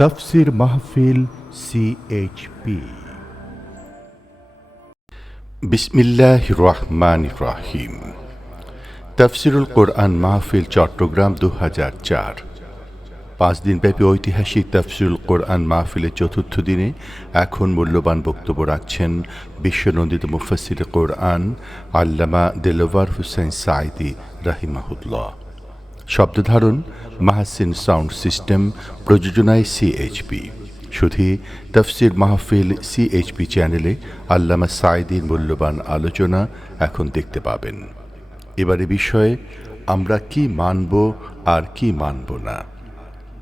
তফসির মাহফিল সিএইচপি বিসমিল্লাহ রহমান রাহিম। তফসিরুল কোরআন মাহফিল চট্টগ্রাম দু হাজার চার। পাঁচ দিনব্যাপী ঐতিহাসিক তফসিরুল কোরআন মাহফিলের চতুর্থ দিনে এখন মূল্যবান বক্তব্য রাখছেন বিশ্বনন্দিত মুফাসির কোরআন আল্লামা দেলোয়ার হুসেন সাইদি রাহিমাহুল্লাহ। শব্দধারণ মাহাসিন সাউন্ড সিস্টেম প্রযোজনায় সিএইচপি শুধু তফসির মাহফিল সিএইচপি চ্যানেলে আল্লামা সাইদির মূল্যবান আলোচনা এখন দেখতে পাবেন। এবারে বিষয়ে আমরা কি মানব আর কি মানব না।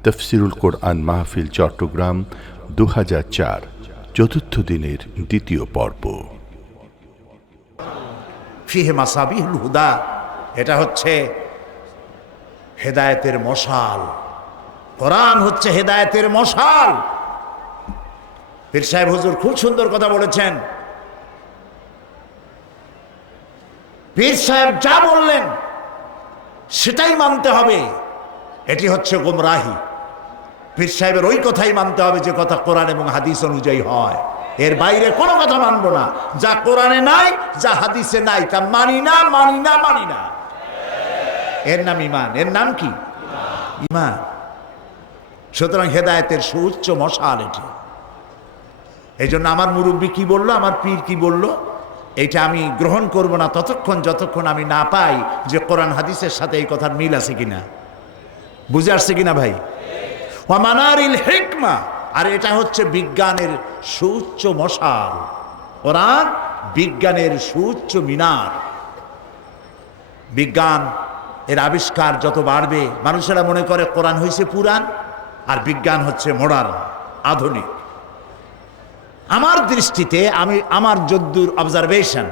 তফসিরুল কোরআন মাহফিল চট্টগ্রাম দু চার, চতুর্থ দিনের দ্বিতীয় পর্ব। হুদা, এটা হচ্ছে হেদায়েতের মশাল। কোরআন হচ্ছে হেদায়েতের মশাল। পীর সাহেব হুজুর খুব সুন্দর কথা বলেছেন। পীর সাহেব যা বললেন, সেটাই মানতে হবে। এটি হচ্ছে গুমরাহি। পীর সাহেবের ওই কথাই মানতে হবে যে কথা কোরআন এবং হাদিস অনুযায়ী হয়। এর বাইরে কোনো কথা মানবো না। যা কোরআনে নাই, যা হাদিসে নাই, তা মানি না মানি না মানি না। এর নাম ইমান এর নাম কি? ইমান সুতরাং হেদায়েতের সুউচ্চ মশাল এটি। এই জন্য আমার মুরব্বী কি বলল, আমার পীর কি বলল এটা আমি গ্রহণ করব না ততক্ষণ যতক্ষণ আমি না পাই যে কোরআন হাদিসের সাথে এই কথার মিল আছে কিনা। বুঝে আসছে কিনা ভাই? ওয়ামানারিল হিকমা। আর এটা হচ্ছে বিজ্ঞানের সুউচ্চ মশাল। কোরআন বিজ্ঞানের সুউচ্চ মিনার। বিজ্ঞান এর আবিষ্কার যত বাড়বে, মানুষেরা মনে করে কোরআন হয়েছে পুরাণ আর বিজ্ঞান হচ্ছে মডার্ন আধুনিক। আমার দৃষ্টিতে আমি, আমার যদ্দুর অবজারভেশন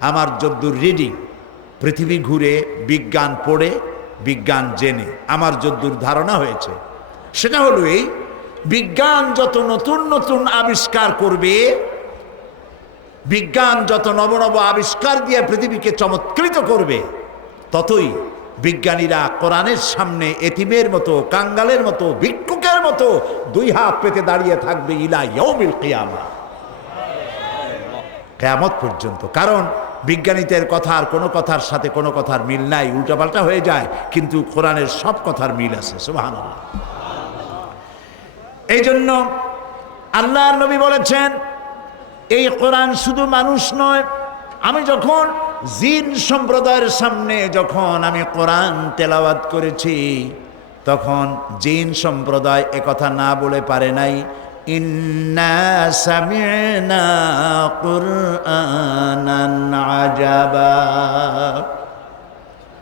আমার যদ্দুর রিডিং পৃথিবী ঘুরে বিজ্ঞান পড়ে, বিজ্ঞান জেনে, আমার যদ্দুর ধারণা হয়েছে। সেটা হলো এই, বিজ্ঞান যত নতুন নতুন আবিষ্কার করবে, বিজ্ঞান যত নবনব আবিষ্কার দিয়ে পৃথিবীকে চমৎকৃত করবে ততই বিজ্ঞানীরা কোরআনের সামনে এতিমের মতো, কাঙ্গালের মতো, ভিক্ষুকের মতো দুই হাত পেতে দাঁড়িয়ে থাকবে ইলা ইয়ৌমিল কিয়ামা। কেয়ামত পর্যন্ত। কারণ বিজ্ঞানীদের কথার কোনো কথার সাথে কোনো কথার মিল নাই, উল্টাপাল্টা হয়ে যায়, কিন্তু কোরআনের সব কথার মিল আছে, সুবহানাল্লাহ। এই জন্য আল্লাহর নবী বলেছেন, এই কোরআন শুধু মানুষ নয়, আমি যখন জিন সম্প্রদায়ের সামনে যখন আমি কোরআন তেলাওয়াত করেছি, তখন জিন সম্প্রদায় একথা না বলে পারে নাই।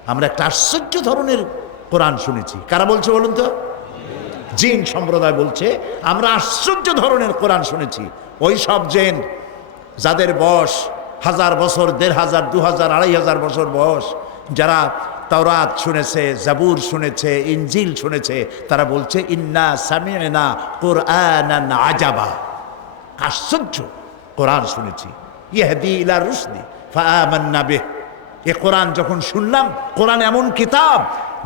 আমরা একটা আশ্চর্য ধরনের কোরআন শুনেছি। কারা বলছে বলুন তো? জিন সম্প্রদায় বলছে, আমরা আশ্চর্য ধরনের কোরআন শুনেছি। ওই সব জেন যাদের বয়স হাজার বছর, দেড় হাজার, দু হাজার, আড়াই হাজার বছর বয়স, যারা তাওরাত শুনেছে, জাবুর শুনেছে ইঞ্জিল শুনেছে, তারা বলছে, ইন্না সামিনা কোরআন আজাবা। আশ্চর্য, কোরআন শুনেছি। ইহদি ইলা রুশদি ফাআমান্না বিহ। এ কোরআন যখন শুনলাম, কোরআন এমন কিতাব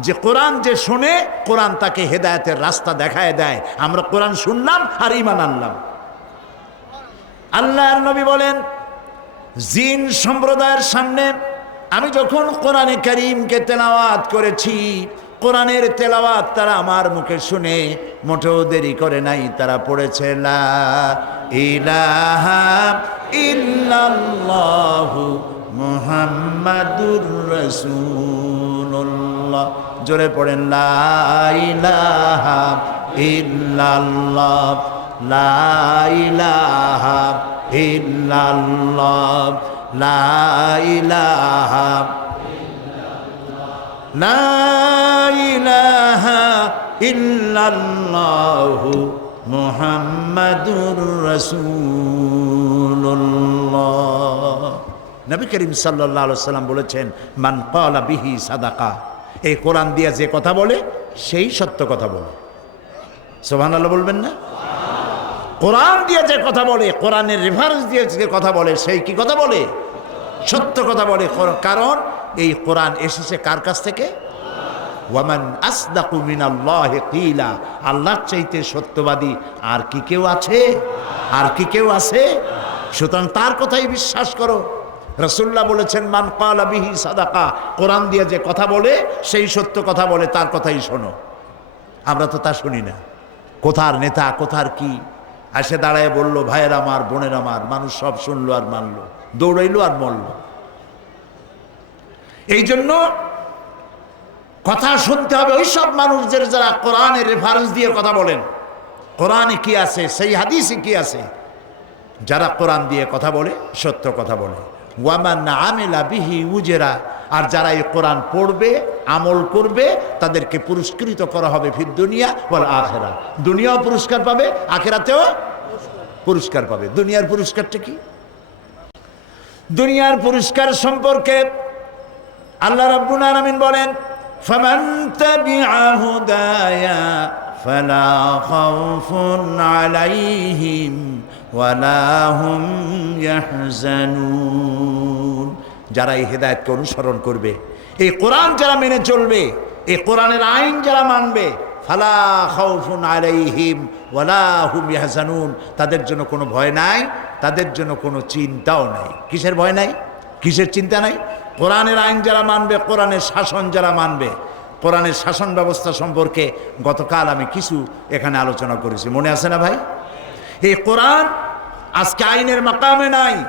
যে কোরআন যে শোনে, কোরআন তাকে হেদায়েতের রাস্তা দেখায় দেয়। আমরা কোরআন শুনলাম আর ইমান আনলাম। আল্লাহর নবী বলেন জিন সম্প্রদায়ের সামনে আমি যখন কোরআনে করিমকে তেলাওয়াত করেছি, কোরআনের তেলাওয়াত তারা আমার মুখে শুনে মোটেও দেরি করে নাই, তারা পড়েছে, লা জোরে পড়েন, লা ইলাহা ইল্লাল্লাহ। ইল্লাল্লাহ, লা ইলাহা লা ইলাহা ইল্লাল্লাহু মুহাম্মাদুর রাসূলুল্লাহ। নবী করিম সাল্লাল্লাহু আলাইহি সাল্লাম বলেছেন, মান ক্বালা বিহি সাদাকা এই কোরআন দিয়া যে কথা বলে, সেই সত্য কথা বলে। সুবহানাল্লাহ বলবেন না? কোরআন দিয়ে যে কথা বলে, কোরআনের রেফারেন্স দিয়ে যে কথা বলে, সেই কি কথা বলে? সত্য কথা বলে। কারণ এই কোরআন এসেছে কার কাছ থেকে? ওয়ামান আসদাকু মিনাল্লাহি কিলা। আল্লাহর চাইতে সত্যবাদী। আর কি কেউ আছে? আর কি কেউ আছে? সুতরাং তার কথাই বিশ্বাস করো। রসুল্লাহ বলেছেন, মান কালা বিহি সাদাকা। কোরআন দিয়ে যে কথা বলে, সেই সত্য কথা বলে, তার কথাই শোনো। আমরা তো তা শুনি না। কোথার নেতা, কোথার কি? এসে দাঁড়ায় বলল, ভাইয়ের আমার, বোনের আমার। মানুষ সব শুনলো আর মানলো, দৌড়াইলো আর মরল। এই জন্য কথা শুনতে হবে ওই সব মানুষদের যারা কোরআনের রেফারেন্স দিয়ে কথা বলেন। কোরআনে কি আছে? সেই হাদিসে কি আছে? যারা কোরআন দিয়ে কথা বলে, সত্য কথা বলে। ওয়ামান আমেলা বিহি উজেরা। আর যারা এই কোরআন পড়বে, আমল করবে, তাদেরকে পুরস্কৃত করা হবে ফির দুনিয়া বল আখেরা। দুনিয়াও পুরস্কার পাবে, আখেরাতেও পুরস্কার পাবে। দুনিয়ার পুরস্কারটা কি? দুনিয়ার পুরস্কার সম্পর্কে আল্লাহ রাব্বুল আলামিন বলেন, ফামান তাবিআ হুদায়া ফালা খাউফুন আলাইহিম ওয়ালা হুম ইয়াহজানুন। যারা এই হেদায়েতকে অনুসরণ করবে, এই কোরআন যারা মেনে চলবে, এই কোরআনের আইন যারা মানবে, ফালা খাউফুন আলাইহিম ওয়ালা হুম ইয়াহজানুন। তাদের জন্য কোনো ভয় নাই, তাদের জন্য কোনো চিন্তাও নাই। কিসের ভয় নাই? কিসের চিন্তা নাই? কোরআনের আইন যারা মানবে, কোরআনের শাসন যারা মানবে, কোরআনের শাসন ব্যবস্থা সম্পর্কে গতকাল আমি কিছু এখানে আলোচনা করেছি। মনে আছে না ভাই? এই কোরআন আজকে আইনের মাকামে নাই।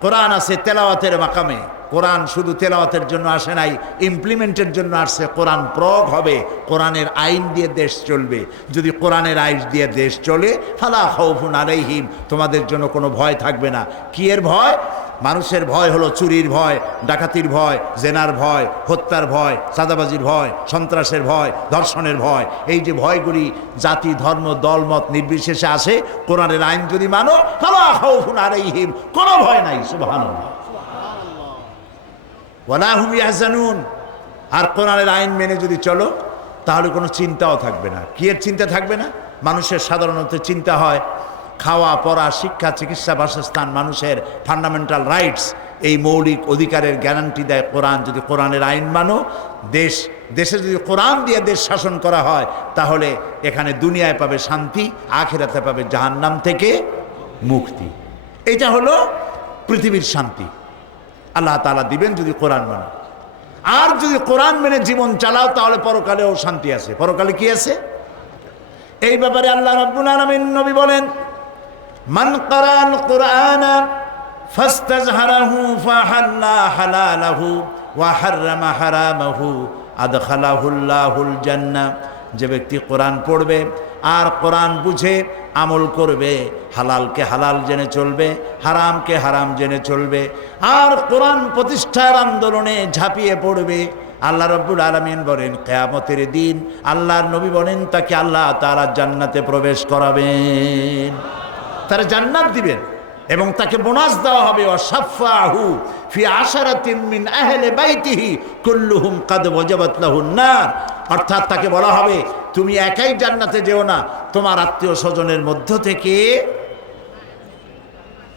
কোরআন আছে তেলাওয়াতের মাকামে। কোরআন শুধু তেলাওয়াতের জন্য আসে নাই ইমপ্লিমেন্টের জন্য আসছে। কোরআন প্রয়োগ হবে, কোরআনের আইন দিয়ে দেশ চলবে। যদি কোরআনের আইন দিয়ে দেশ চলে, ফালা হৌফুন আলাইহিম, তোমাদের জন্য কোনো ভয় থাকবে না। কি এর ভয়? মানুষের ভয় হলো চুরির ভয়, ডাকাতির ভয়, জেনার ভয়, হত্যার ভয়, চাঁদাবাজির ভয়, সন্ত্রাসের ভয়, ধর্ষণের ভয়। এই যে ভয়গুলি জাতি, ধর্ম দলমত নির্বিশেষে আসে, কোরআনের আইন যদি মানো আলাইহিম, কোনো ভয় নাই, সুবহানাল্লাহ। আর কোরআনের আইন মেনে যদি চলো, তাহলে কোনো চিন্তাও থাকবে না। কি এর চিন্তা থাকবে না? মানুষের সাধারণত চিন্তা হয় খাওয়া, পড়া, শিক্ষা, চিকিৎসা, বাসস্থান, মানুষের ফান্ডামেন্টাল রাইটস এই মৌলিক অধিকারের গ্যারান্টি দেয় কোরআন। যদি কোরআনের আইন মানো, দেশ, দেশে যদি কোরআন দিয়ে দেশ শাসন করা হয়, তাহলে এখানে দুনিয়ায় পাবে শান্তি, আখেরাতে পাবে জাহান্নাম থেকে মুক্তি। এটা হলো পৃথিবীর শান্তি। আল্লাহ তালা দিবেন যদি কোরআন মানে। আর যদি কোরআন মেনে জীবন চালাও, তাহলে পরকালেও শান্তি আছে। পরকালে কি আছে? এই ব্যাপারে আল্লাহ রাব্বুল আলামিন নবী বলেন মান কারাল কোরআন ফাস্তাজহারাহু ফাহাল্লা হালালাহু ওয়া হাররামা হারামাহু আদখালাহুল্লাহুল জান্নাহ যে ব্যক্তি কোরআন পড়বে আর কোরআন বুঝে আমল করবে, হালালকে হালাল জেনে চলবে, হারামকে হারাম জেনে চলবে, আর কোরআন প্রতিষ্ঠার আন্দোলনে ঝাঁপিয়ে পড়বে, আল্লাহ রব্বুল আলমিন বলেন, কেয়ামতের দিন আল্লাহর নবী বলেন, তাকে আল্লাহ তারা জান্নাতে প্রবেশ করাবেন। তারা জান্নাত দিবেন এবং তাকে বোনাস দেওয়া হবে অসাফাহু ফি আশারাতিন মিন আহলে বাইতিহি কুল্লুহুম কাদ ওয়াজাবাত লাহুন নার। অর্থাৎ তাকে বলা হবে, তুমি একাই জান্নাতে যেও না, তোমার আত্মীয় স্বজনের মধ্য থেকে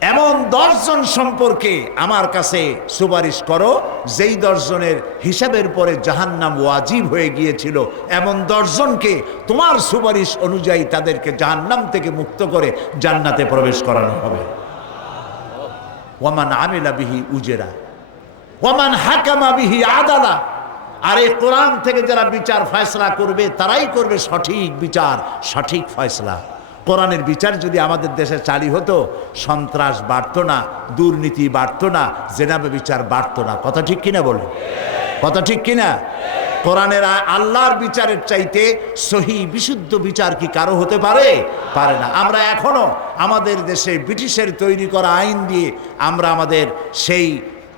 এমন দশজন সম্পর্কে আমার কাছে সুপারিশ করো, যেই দশজনের হিসাবের পরে জাহান্নাম ওয়াজিব হয়ে গিয়েছিল, এমন দশজনকে তোমার সুপারিশ অনুযায়ী তাদেরকে জাহান্নাম থেকে মুক্ত করে জান্নাতে প্রবেশ করানো হবে। ওয়ামান আমিলা বিহি উজেরা, ওয়ামান হাকামা বিহি আদালা। আর এই কোরআন থেকে যারা বিচার ফয়সলা করবে, তারাই করবে সঠিক বিচার, সঠিক ফয়সলা। কোরআনের বিচার যদি আমাদের দেশে চালি হতো, সন্ত্রাস বাড়তো না, দুর্নীতি বাড়তো না, জেনাবে বিচার বাড়তো না। কথা ঠিক কিনা বলে কথা ঠিক কিনা? কোরআনের আল্লাহর বিচারের চাইতে সহি, বিশুদ্ধ বিচার কি কারও হতে পারে? পারে না। আমরা এখনও আমাদের দেশে ব্রিটিশের তৈরি করা আইন দিয়ে আমরা আমাদের সেই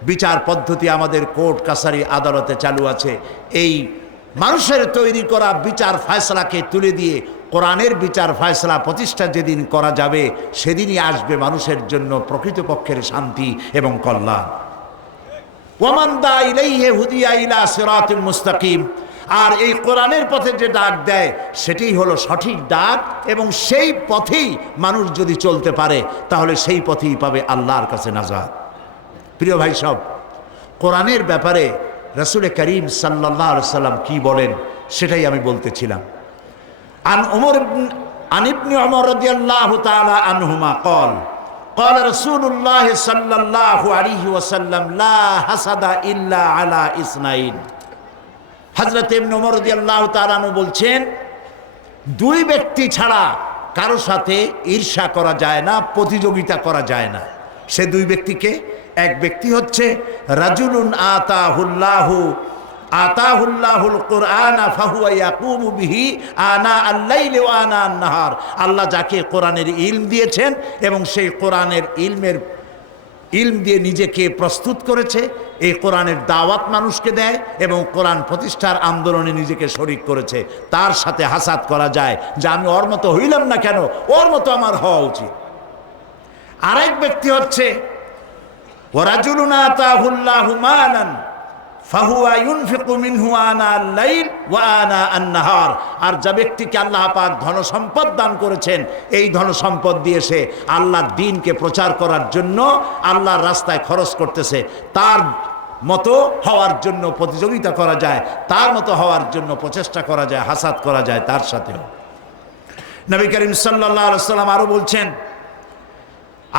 বিচার পদ্ধতি আমাদের কোর্ট, কাছারি আদালতে চালু আছে। এই মানুষের তৈরি করা বিচার ফয়সলাকে তুলে দিয়ে কোরআনের বিচার ফয়সলা প্রতিষ্ঠা যেদিন করা যাবে, সেদিনই আসবে মানুষের জন্য প্রকৃতপক্ষের শান্তি এবং কল্যাণ। ওয়ামান দা ইলা মুস্তাকিম। আর এই কোরআনের পথে যে ডাক দেয় সেটাই হলো সঠিক ডাক এবং সেই পথেই মানুষ যদি চলতে পারে, তাহলে সেই পথেই পাবে আল্লাহর কাছে নাজাত। প্রিয় ভাই সব, কোরআনের ব্যাপারে রসুল করিম সাল্লাহ সাল্লাম কি বলেন, সেটাই আমি বলতেছিলাম عن عمر بن عن ابن عمر رضي الله تعالى عنهما قال قال رسول الله صلى الله عليه وسلم لا حسد إلا على اثنين হজরত ইবনে ওমর রাদিয়াল্লাহু তাআলা আনহু বলছেন দুই ব্যক্তি ছাড়া কারো সাথে ঈর্ষা করা যায় না প্রতিযোগিতা করা যায় না সে দুই ব্যক্তিকে এক ব্যক্তি হচ্ছে রাজুলুন আতাহুল্লাহু আতাহুল্লাহুল কোরআন ফাহুয়া ইয়াকুমু বিহি আনা আল্লাইলি আনা আন-নাহার। আল্লাহ যাকে কোরআনের ইলম দিয়েছেন এবং সেই কোরআনের ইলমের ইলম দিয়ে নিজেকে প্রস্তুত করেছে, এই কোরআনের দাওয়াত মানুষকে দেয় এবং কোরআন প্রতিষ্ঠার আন্দোলনে নিজেকে শরিক করেছে। তার সাথে হাসাত করা যায় যে আমি ওর মতো হইলাম না কেন? ওর মতো আমার হওয়া উচিত। আরেক ব্যক্তি হচ্ছে ওরাজুলুনা তাহুল্লাহু মালান ফাহুয়া ইউনফিকু মিনহু আনা লাইল আনা আন্নাহার। আর যা ব্যক্তিকে আল্লাহ পাক ধনসম্পদ দান করেছেন, এই ধনসম্পদ দিয়ে সে আল্লাহর দিনকে প্রচার করার জন্য আল্লাহর রাস্তায় খরচ করতেছে। তার মতো হওয়ার জন্য প্রতিযোগিতা করা যায়, তার মতো হওয়ার জন্য প্রচেষ্টা করা যায় হাসাত করা যায় তার সাথেও। নবী করিম সাল্লাহ সাল্লাম আরও বলছেন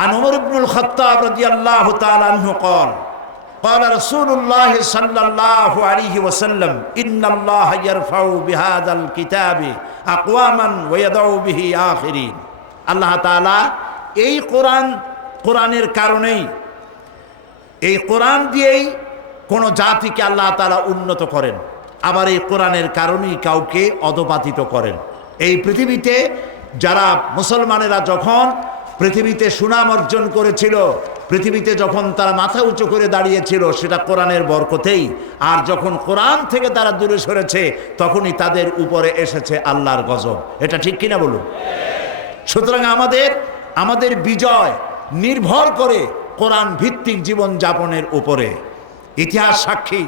আনমর ইবনুল খত্তাব রাদিয়াল্লাহু তাআলা قال قال رسول الله صلى الله عليه وسلم إن الله يرفع بهذا الكتاب أقواما ويدعو به آخرين আল্লাহ তাআলা এই কোরআন কোরআনের কারণেই এই কোরআন দিয়েই কোনো জাতিকে আল্লাহ তাআলা উন্নত করেন আবার এই কোরআনের কারণেই কাউকে অধপাতিত করেন এই পৃথিবীতে যারা মুসলমানেরা যখন পৃথিবীতে সুনাম অর্জন করেছিল পৃথিবীতে যখন তারা মাথা উঁচু করে দাঁড়িয়েছিল, সেটা কোরআনের বরকতেই। আর যখন কোরআন থেকে তারা দূরে সরেছে, তখনই তাদের উপরে এসেছে আল্লাহর গজব। এটা ঠিক কিনা বলুন? সুতরাং আমাদের আমাদের বিজয় নির্ভর করে কোরআন ভিত্তিক জীবন যাপনের উপরে। ইতিহাস সাক্ষী,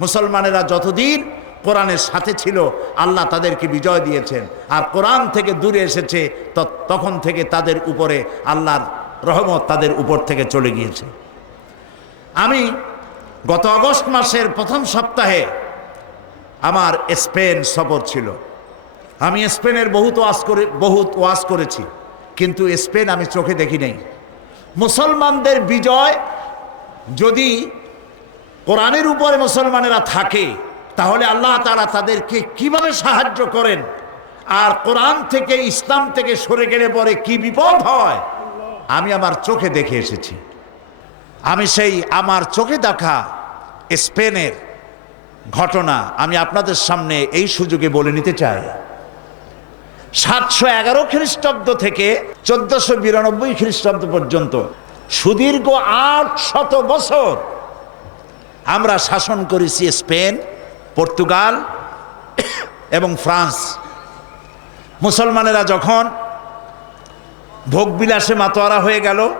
মুসলমানেরা যতদিন কোরআনের সাথে ছিল, আল্লাহ তাদেরকে বিজয় দিয়েছেন। আর কোরআন থেকে দূরে এসেছে তখন থেকে তাদের উপরে আল্লাহর রহমত তাদের উপর থেকে চলে গিয়েছে। আমি গত আগস্ট মাসের প্রথম সপ্তাহে আমার স্পেন সফর ছিল। আমি স্পেনের বহুত ওয়াজ করে, বহুত ওয়াজ করেছি, কিন্তু স্পেন আমি চোখে দেখি নাই। মুসলমানদের বিজয় যদি কোরআনের উপরে মুসলমানেরা থাকে, তাহলে আল্লাহ তারা তাদেরকে কীভাবে সাহায্য করেন? আর কোরআন থেকে, ইসলাম থেকে সরে গেলে পরে কি বিপদ হয়? আমি আমার চোখে দেখে এসেছি। আমি সেই আমার চোখে দেখা স্পেনের ঘটনা আমি আপনাদের সামনে এই সুযোগে বলে নিতে চাই। সাতশো এগারো খ্রিস্টাব্দ থেকে চোদ্দশো বিরানব্বই খ্রিস্টাব্দ পর্যন্ত সুদীর্ঘ আট শত বছর আমরা শাসন করেছি স্পেন, পর্তুগাল এবং ফ্রান্স। মুসলমানেরা যখন ভোগবিলাসে মাতোয়ারা হয়ে গেল,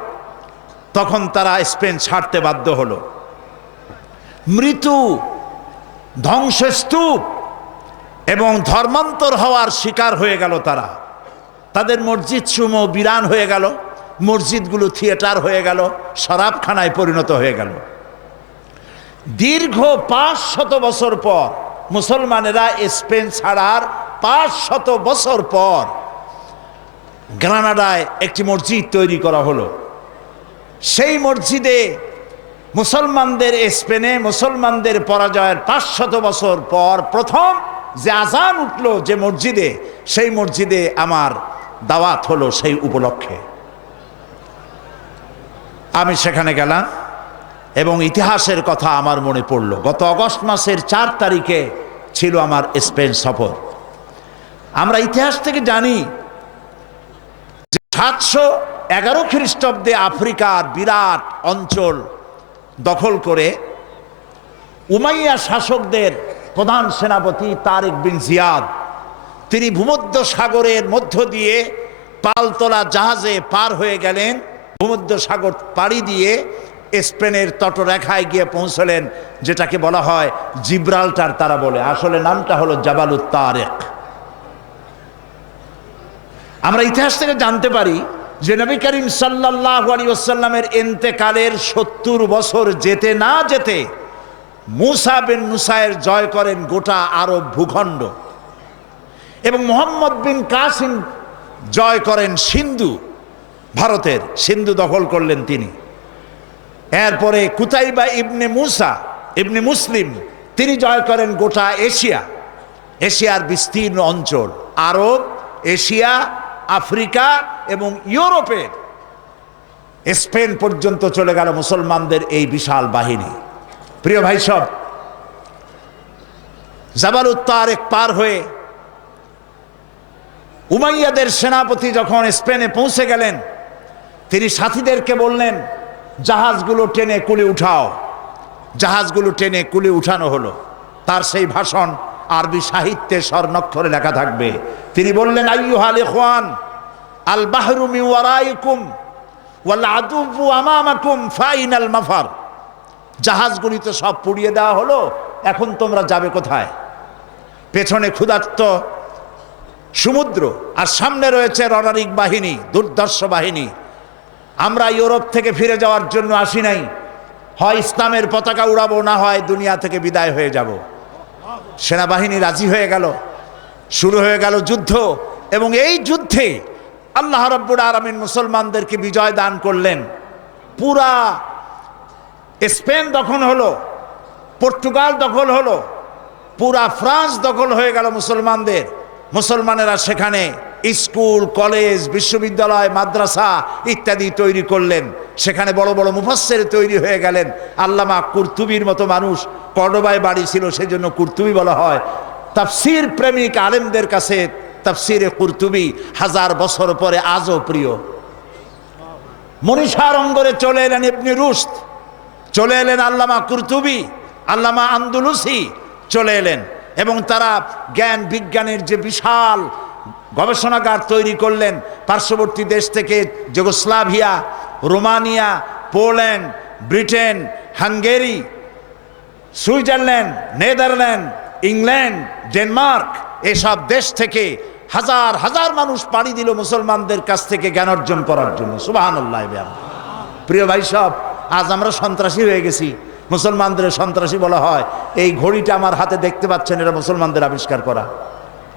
তখন তারা স্পেন ছাড়তে বাধ্য হলো। মৃত্যু, ধ্বংসস্তূপ এবং ধর্মান্তর হওয়ার শিকার হয়ে গেল তারা। তাদের মসজিদ সমূহ বিরান হয়ে গেল, মসজিদগুলো থিয়েটার হয়ে গেল, শরাবখানায় পরিণত হয়ে গেল। দীর্ঘ পাঁচ শত বছর পর মুসলমানেরা স্পেন ছাড়ার পাঁচ শত বছর পর গ্রানাডায় একটি মসজিদ তৈরি করা হলো। সেই মসজিদে মুসলমানদের স্পেনে মুসলমানদের পরাজয়ের পাঁচশত বছর পর প্রথম যে আজান উঠল যে মসজিদে, সেই মসজিদে আমার দাওয়াত হলো সেই উপলক্ষে। আমি সেখানে গেলাম এবং ইতিহাসের কথা আমার মনে পড়ল। গত অগস্ট মাসের চার তারিখে ছিল আমার স্পেন সফর। আমরা ইতিহাস থেকে জানি সাতশো এগারো খ্রিস্টাব্দে আফ্রিকার বিরাট অঞ্চল দখল করে উমাইয়া শাসকদের প্রধান সেনাপতি তারেক বিন জিয়াদ, তিনি ভূমধ্য সাগরের মধ্য দিয়ে পালতলা জাহাজে পার হয়ে গেলেন ভূমধ্য সাগর পাড়ি দিয়ে স্পেনের তটরেখায় গিয়ে পৌঁছলেন, যেটাকে বলা হয় জিব্রাল্টার তারা বলে। আসলে নামটা হলো জাবালুত তারেক। আমরা ইতিহাস থেকে জানতে পারি যে নবী করিম সাল্লাহ আলী ওসাল্লামের এন্তেকালের সত্তর বছর যেতে না যেতে মুসা বিন নুসাইয়ের জয় করেন গোটা আরব ভূখণ্ড। এবং মোহাম্মদ বিন কাসিম জয় করেন সিন্ধু, ভারতের। সিন্ধু দখল করলেন তিনি। এরপরে কুতাইবা ইবনে মুসা, ইবনে মুসলিম, তিনি জয় করেন গোটা এশিয়া। এশিয়ার বিস্তীর্ণ অঞ্চল, আরব, এশিয়া আফ্রিকা এবং ইউরোপের স্পেন পর্যন্ত চলে গেল মুসলমানদের এই বিশাল বাহিনী। প্রিয় ভাই সব, জাবাল তারেক পার হয়ে উমাইয়াদের সেনাপতি যখন স্পেনে পৌঁছে গেলেন, তিনি সাথীদেরকে বললেন, জাহাজগুলো টেনে কুলে উঠাও। জাহাজগুলো টেনে কুলে উঠানো হলো। তার সেই ভাষণ আরবি সাহিত্যে স্বর্ণক্ষরে লেখা থাকবে। তিনি বললেন, আইয়ুহাল আল বাহরু আদুবু আমামাকুম ফাইনাল মাফার। জাহাজগুলি তো সব পুড়িয়ে দেওয়া হলো, এখন তোমরা যাবে কোথায়? পেছনে ক্ষুধার্ত সমুদ্র, আর সামনে রয়েছে রণারিক বাহিনী, দুর্ধর্ষ বাহিনী। আমরা ইউরোপ থেকে ফিরে যাওয়ার জন্য আসি নাই। হয় ইসলামের পতাকা উড়াবো, না হয় দুনিয়া থেকে বিদায় হয়ে যাব। সেনাবাহিনী রাজি হয়ে গেল। শুরু হয়ে গেল যুদ্ধ এবং এই যুদ্ধে আল্লাহ রব্বুর আরামিন মুসলমানদেরকে বিজয় দান করলেন। পুরা স্পেন দখল হলো, পর্তুগাল দখল হলো, পুরা ফ্রান্স দখল হয়ে গেল মুসলমানদের। মুসলমানেরা সেখানে স্কুল, কলেজ, বিশ্ববিদ্যালয়, মাদ্রাসা ইত্যাদি তৈরি করলেন। সেখানে বড় বড় মুফাসের তৈরি হয়ে গেলেন। আল্লামা কুর্তুবির মতো মানুষ কর্ডোবায় বাড়ি ছিল, সেজন্য কুর্তুবি বলা হয়। তাফসির প্রেমিক আলেমদের কাছে তাফসিরে কুর্তুবি হাজার বছর পরে আজও প্রিয়। মনীষার অঙ্গরে চলে এলেন ইবনি রুস্ত চলে এলেন আল্লামা কুর্তুবি, আল্লামা আন্দুলুসি চলে এলেন এবং তারা জ্ঞান বিজ্ঞানের যে বিশাল গবেষণাগার তৈরি করলেন, পার্শ্ববর্তী দেশ থেকে Yugoslavia, Romania, Poland, Britain, Hungary Switzerland, Netherland, England, Denmark, এসব দেশ থেকে হাজার হাজার মানুষ পাড়ি দিল মুসলমানদের কাছ থেকে জ্ঞান অর্জন করার জন্য। সুবাহান আল্লাহ। প্রিয় ভাই সব, আজ আমরা সন্ত্রাসী হয়ে গেছি। মুসলমানদের সন্ত্রাসী বলা হয়। এই ঘড়িটা আমার হাতে দেখতে পাচ্ছেন, এটা মুসলমানদের আবিষ্কার করা।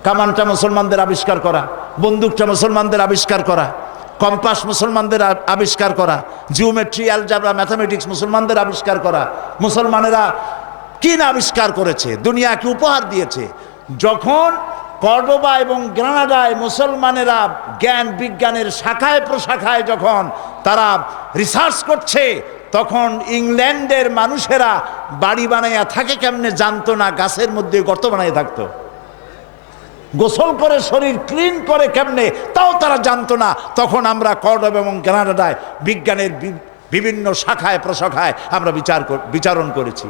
কামানটা মুসলমানদের আবিষ্কার করা। বন্দুকটা মুসলমানদের আবিষ্কার করা। কম্পাস মুসলমানদের আবিষ্কার করা। জিওমেট্রি, অ্যালজাবরা, ম্যাথামেটিক্স মুসলমানদের আবিষ্কার করা। মুসলমানেরা কি না আবিষ্কার করেছে? দুনিয়াকে উপহার দিয়েছে। যখন কর্ডোবা এবং গ্রানাডায় মুসলমানেরা জ্ঞান বিজ্ঞানের শাখায় প্রশাখায় যখন তারা রিসার্চ করছে, তখন ইংল্যান্ডের মানুষেরা বাড়ি বানাইয়া থাকে কেমনে জানতো না, গাছের মধ্যে গর্ত বানাইয়া থাকতো। গোসল করে শরীর ক্লিন করে কেমনে, তাও তারা জানতো না। তখন আমরা কর্ডব এবং গ্রানাডায় বিজ্ঞানের বিভিন্ন শাখায়, প্রশাখায় আমরা বিচার বিচারণ করেছি।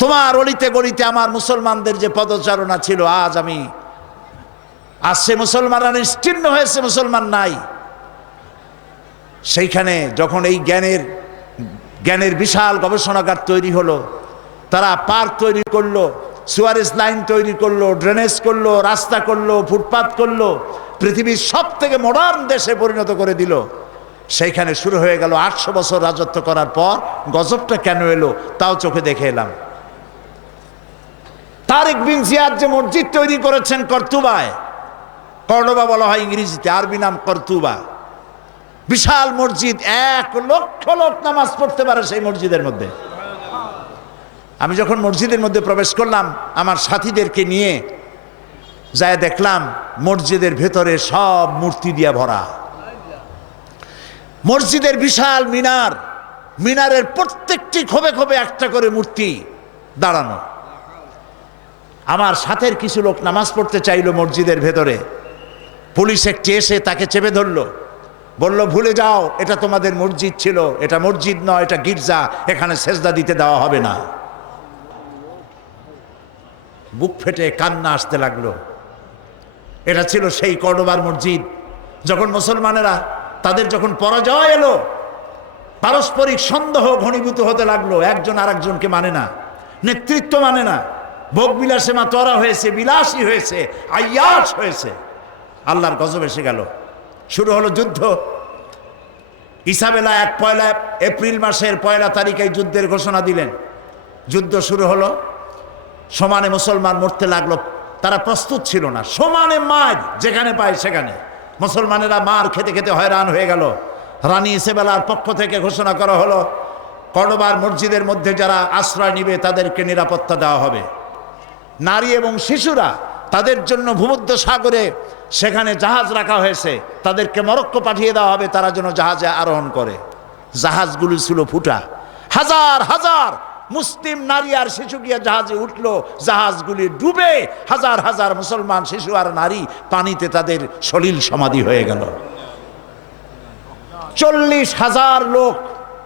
তোমার অলিতে গলিতে আমার মুসলমানদের যে পদচারণা ছিল, আজ আমি আজ সে মুসলমানরা নিশ্চিন্ন হয়েছে, মুসলমান নাই। সেইখানে যখন এই জ্ঞানের জ্ঞানের বিশাল গবেষণাগার তৈরি হলো, তারা পার্ক তৈরি করল, সুয়ারেজ লাইন তৈরি করল, ড্রেনেজ করল, রাস্তা করল, ফুটপাত করল, পৃথিবীর সব থেকে মডার্ন দেশে পরিণত করে দিল। সেইখানে শুরু হয়ে গেল আটশো বছর রাজত্ব করার পর গজবটা কেন এলো, তাও চোখে দেখে এলাম। তারেক বিন জিয়াদ যে মসজিদ তৈরি করেছেন কর্তুবায় কর্ডোবা বলা হয় ইংরেজিতে, আরবি নাম কর্তুবা। বিশাল মসজিদ, এক লক্ষ লোক নামাজ পড়তে পারে সেই মসজিদের মধ্যে। আমি যখন মসজিদের মধ্যে প্রবেশ করলাম, আমার সাথীদেরকে নিয়ে যায় দেখলাম, মসজিদের ভেতরে সব মূর্তি দিয়ে ভরা। মসজিদের বিশাল মিনার, মিনারের প্রত্যেকটি খোবে খোবে একটা করে মূর্তি দাঁড়ানো। আমার সাথের কিছু লোক নামাজ পড়তে চাইলো মসজিদের ভেতরে। পুলিশ একটি এসে তাকে চেপে ধরলো। বলল, ভুলে যাও, এটা তোমাদের মসজিদ ছিল। এটা মসজিদ নয়, এটা গির্জা। এখানে সেজদা দিতে দেওয়া হবে না। বুক ফেটে কান্না আসতে লাগল। এটা ছিল সেই কর্ডোবার মসজিদ। যখন মুসলমানেরা তাদের যখন পরাজয় এলো, পারস্পরিক সন্দেহ ঘনীভূত হতে লাগল। একজন আর একজনকে মানে না, নেতৃত্ব মানে না। ভোগ বিলাসে মাতোয়ারা হয়েছে, বিলাসী হয়েছে, আয়াস হয়েছে। আল্লাহর গজব এসে গেল। শুরু হলো যুদ্ধ। ইসাবেলা এক পয়লা এপ্রিল মাসের পয়লা তারিখে যুদ্ধের ঘোষণা দিলেন। যুদ্ধ শুরু হলো। সমানে মুসলমান মরতে লাগল। তারা প্রস্তুত ছিল না। সমানে মার যেখানে পায় সেখানে। মুসলমানেরা মার খেতে খেতে হয়রান হয়ে গেল। রানী ইসেবেলার পক্ষ থেকে ঘোষণা করা হলো কর্ডোবার মসজিদের মধ্যে যারা আশ্রয় নিবে তাদেরকে নিরাপত্তা দেওয়া হবে। নারী এবং শিশুরা তাদের জন্য ভূমধ্য সাগরে সেখানে জাহাজ রাখা হয়েছে। তাদেরকে মরক্কো পাঠিয়ে দেওয়া হবে, তারা যেন জাহাজে আরোহণ করে। জাহাজগুলি ছিল ফুটা। হাজার হাজার মুসলিম নারী আর শিশু গিয়ে জাহাজে উঠল। জাহাজগুলি ডুবে হাজার হাজার মুসলমান শিশু আর নারী পানিতে তাদের সলিল সমাধি হয়ে গেল। চল্লিশ হাজার লোক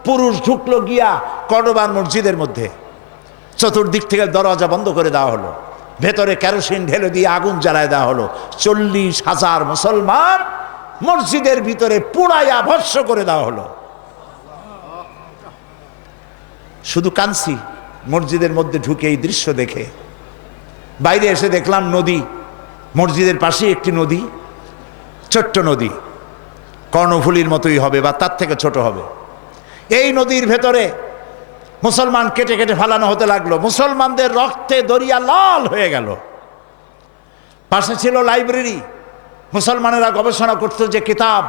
পুরুষ ঢুকলো গিয়া কডবার মসজিদের মধ্যে। চতুর্দিক থেকে দরজা বন্ধ করে দেওয়া হলো। ভেতরে কেরোসিন ঢেলে দিয়ে আগুন জ্বালায় দেওয়া হলো। চল্লিশ হাজার মুসলমান মসজিদের ভিতরে পুড়াইয়া ভস্য করে দেওয়া হলো। শুধু কানসি মসজিদের মধ্যে ঢুকে এই দৃশ্য দেখে। বাইরে এসে দেখলাম নদী। মসজিদের পাশে একটি নদী, ছোট্ট নদী। কর্ণফুলির মতোই হবে বা তার থেকে ছোট হবে। এই নদীর ভেতরে মুসলমান কেটে কেটে ফেলানো হতে লাগল। মুসলমানদের রক্তে দরিয়া লাল হয়ে গেল। পাশে ছিল লাইব্রেরি। মুসলমানেরা গবেষণা করতো যে কিতাব,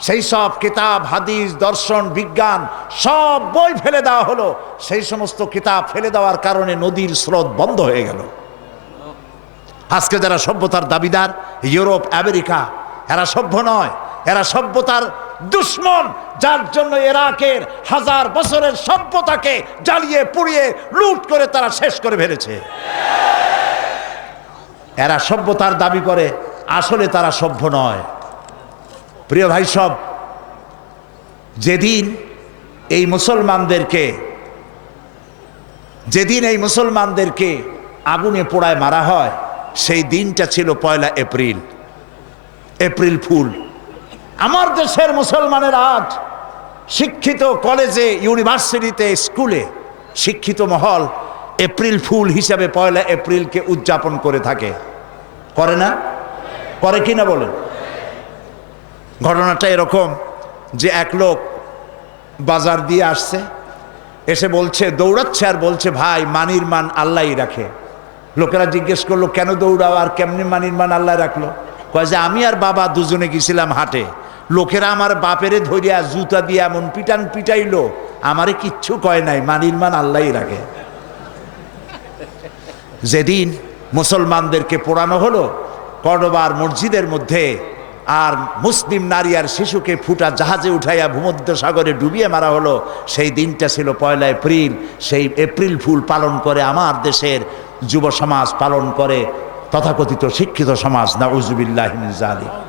সেই সব কিতাব, হাদিস, দর্শন, বিজ্ঞান, সব বই ফেলে দেওয়া হলো। সেই সমস্ত কিতাব ফেলে দেওয়ার কারণে নদীর স্রোত বন্ধ হয়ে গেল। আজকে যারা সভ্যতার দাবিদার, ইউরোপ, আমেরিকা, এরা সভ্য নয়, এরা সভ্যতার দুশ্মন, যার জন্য ইরাকের হাজার বছরের সভ্যতাকে জ্বালিয়ে, পুড়িয়ে, লুট করে তারা শেষ করে ফেলেছে। এরা সভ্যতার দাবি করে, আসলে তারা সভ্য নয়। প্রিয় ভাই সব, যেদিন এই মুসলমানদেরকে, যেদিন এই মুসলমানদেরকে আগুনে পোড়ায় মারা হয়, সেই দিনটা ছিল পয়লা এপ্রিল। April fool. আমার দেশের মুসলমানের আজ শিক্ষিত কলেজে, ইউনিভার্সিটিতে, স্কুলে শিক্ষিত মহল এপ্রিল ফুল হিসাবে পয়লা এপ্রিলকে উদযাপন করে থাকে। করে না? করে কি না বলেন? ঘটনাটা এরকম যে এক লোক বাজার দিয়ে আসছে, এসে বলছে, দৌড়াচ্ছে আর বলছে, ভাই, মানির মান আল্লাহই রাখে। লোকেরা জিজ্ঞেস করল, কেন দৌড়াও? আর কেমনি মানির মান আল্লাহ রাখল? কয় যে, আমি আর বাবা দুজনে গেছিলাম হাটে। লোকেরা আমার বাপেরে ধরিয়া জুতা দিয়ে এমন পিটান পিটাইলো, আমারে কিচ্ছু কয় নাই, মানির মান আল্লাহই রাখে। যেদিন মুসলমানদেরকে পোড়ানো হলো কর্ডোবার মসজিদের মধ্যে, আর মুসলিম নারী আর শিশুকে ফুটা জাহাজে উঠাইয়া ভূমধ্য সাগরে ডুবিয়ে মারা হলো, সেই দিনটা ছিল পয়লা এপ্রিল, সেই এপ্রিল ফুল পালন করে আমার দেশের যুব সমাজ পালন করে তথাকথিত শিক্ষিত সমাজ না উজুবিল্লাহ জালিম